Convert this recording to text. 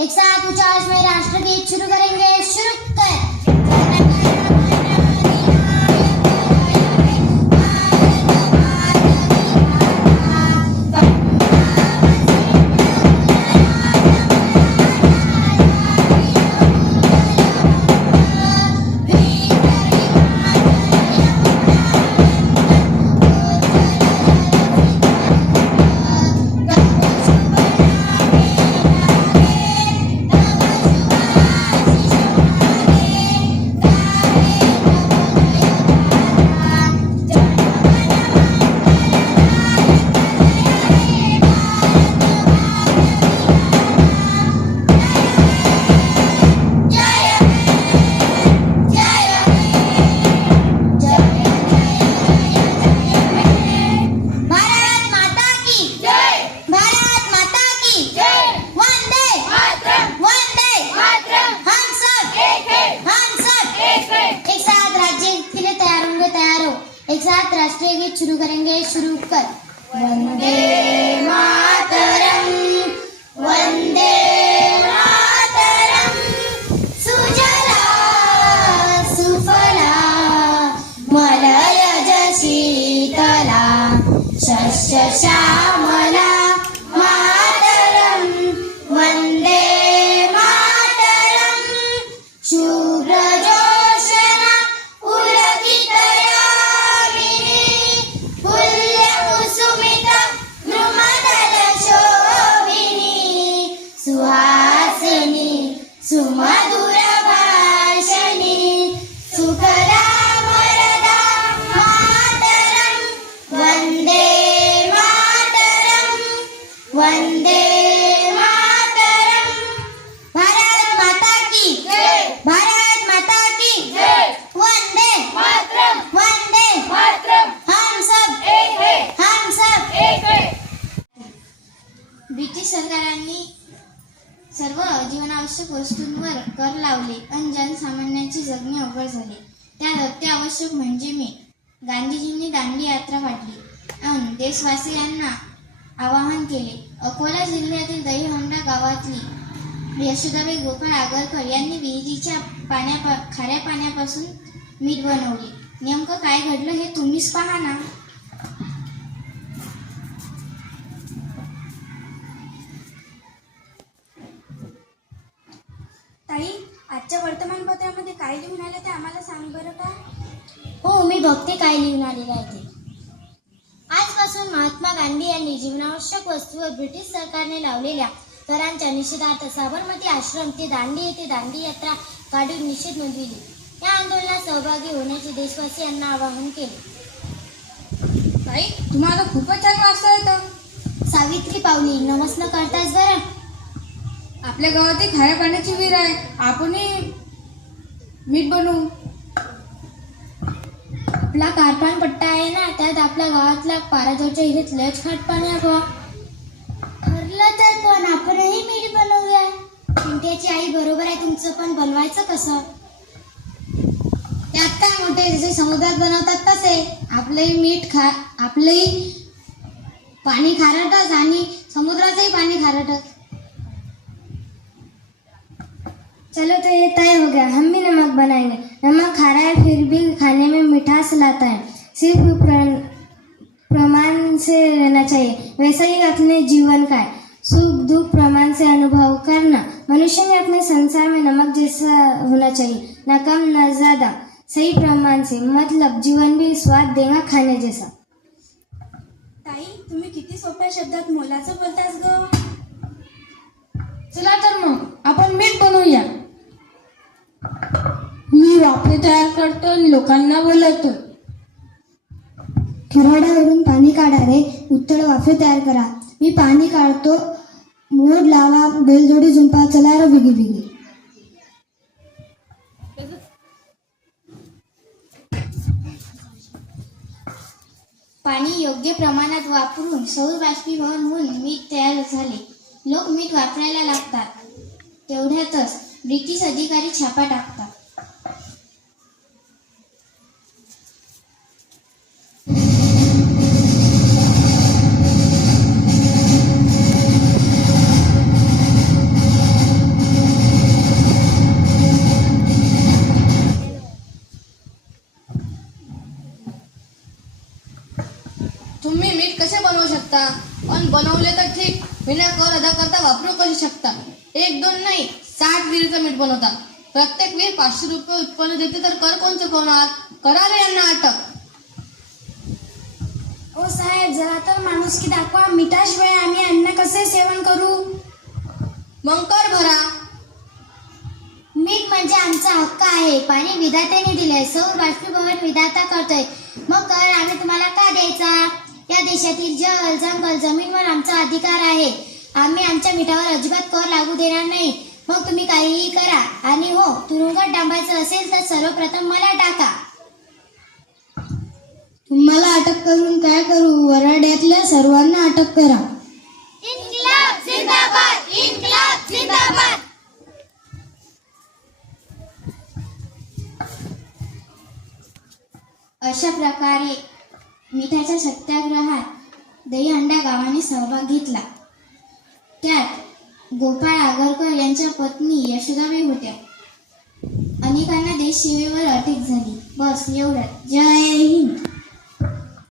एक साथ ऊंचा आवाज में राष्ट्रगीत शुरू करेंगे। शुरू कर। एक साथ राष्ट्रीय गीत शुरू करेंगे। शुरू कर। वंदे मातरम, वंदे मातरम, सुजला सुफला मलयज शीतला शस्य श्यामला मातरम, वंदे मातरम, शुभ्र सुमधुर भाषणी सुखदा वरदा मातरम, वंदे मातरम, वंदे मातरम। भारत माता की जय, भारत माता की जय, वंदे मातरम, वंदे मातरम, हम सब एक है, हम सब एक है। ब्रिटिश सरकारांनी सर्व जीवनावश्यक वस्तूंवर कर लावले आणि जनसामान्यांची जगणे अवघड झाले। त्यात अत्यावश्यक म्हणजे मी गांधीजींनी दांडी यात्रा काढली आणि देशवासियांना आवाहन केले। अकोला जिल्ह्यातील दहीहंडा गावातली यशोदाबाई गोपाळ आगरकर यांनी विहिरीच्या खाऱ्या पाण्यापासून मीठ बनवले। नेमकं काय घडलं हे तुम्हीच पहा ना। ताई, आजच्या वर्तमानपत्रामध्ये काय लिहून आलं ते आम्हाला सांग बरं का? हो, मी बघते काय लिहून आलेलं आहे ते। आजपासून महात्मा गांधी यांनी जीवनावश्यक वस्तूवर ब्रिटिश सरकारने लावलेल्या करांच्या निषेधार्थ साबरमती आश्रम ते दांडी येथे दांडी यात्रा काढून निषेध नोंदविले। या आंदोलनात सहभागी होण्याचे देशवासियांना आवाहन केले। ताई, तुम्हाला खूपच छान वाचता येतं। सावित्री पावली, नमस्कार करतास बरं। आपल्या गावात खाऱ्या पाण्याची विहीर आहे, आपणही मीठ बनवू। आपला कारपान पट्टा आहे ना, त्यात आपल्या गावातल्या पाराजोच्या हिरेत लयच खाट पाणी आहे। ठरलं तर पण आपणही मीठ बनवूया। चिंट्याची आई बरोबर आहे तुमचं, पण बनवायचं कसं? त्यात काय मोठे, जसे समुद्रात बनवतात तसे। आपलंही पाणी खारटच आणि समुद्राचंही पाणी खारटच। चलो तो ये तय हो गया, हम भी नमक बनाएंगे। नमक खारा है फिर भी खाने में मिठास लाता है। सिर्फ प्रमाण से रहना चाहिए। वैसा ही अपने जीवन का है, सुख दुख प्रमाण से अनुभव करना। मनुष्य ने अपने संसार में नमक जैसा होना चाहिए, न कम न ज्यादा, सही प्रमाण से। मतलब जीवन भी स्वाद देगा खाने जैसा। ताई, तुम्ही किती सोप्या शब्दात मोलाचं बोलतास ग। चला तर मग आपण मीठ बनवूया। मी वाफे तयार करतो आणि लोकांना बोलवतो। खिराड्यावरून पाणी काढा रे, उत्तळ वाफे तयार करा। मी पाणी काढतो, मोड लावा, बैलजोडी झुंपा, चला रे बिगी बिगी। पाणी योग्य प्रमाणात वापरून सौर बाष्पीभवन होऊन मीठ तयार झाले। लोक मीठ वापरायला लागतात, तेवढ्यातच ब्रिटिश अधिकारी छापा टाकतात। बनवले तर ठीक, विना कर अदा करता वापरू करू शकता. 1-2 नाही 60 विहिरीचं मीठ बनवतात. प्रत्येक विहीर 500 रुपये उत्पन्न देते तर कर कोण चुकवणार? करा रे यांना अटक. ओ साहेब, जरा तर माणुसकी दाखवा. मिठाशिवाय आम्ही अन्न कसे सेवन करू? मग कर भरा. मीठ म्हणजे आमचा हक्क आहे. पाणी विधात्याने दिलंय, सौर बाष्पीभवन विधाता करतोय. मग कर आम्ही तुम्हाला का द्यायचा? या देशातील जल, जंगल, जमीनवर आमचा अधिकार आहे. आम्ही आमच्या मिठावर अजिबात कर लागू देणार नाही. मग तुम्ही काहीही करा. आणि हो, तुरुंगात डांबायचं असेल तर सर्वप्रथम मला टाका. तुम्हाला अटक करून काय करू? वराड्यातल्या सर्वांना अटक करा. इन्क्लाब जिंदाबाद, इन्क्लाब जिंदाबाद. अशा प्रकारे मिठाच्या सत्याग्रहात दहीहंडा गावाने सहभाग घेतला. त्यात गोपाळ आगरकर यांच्या पत्नी यशोदाबाई होत्या. अनेकांना देशसेवेवर अटक झाली. बस एवढं. जय हिंद.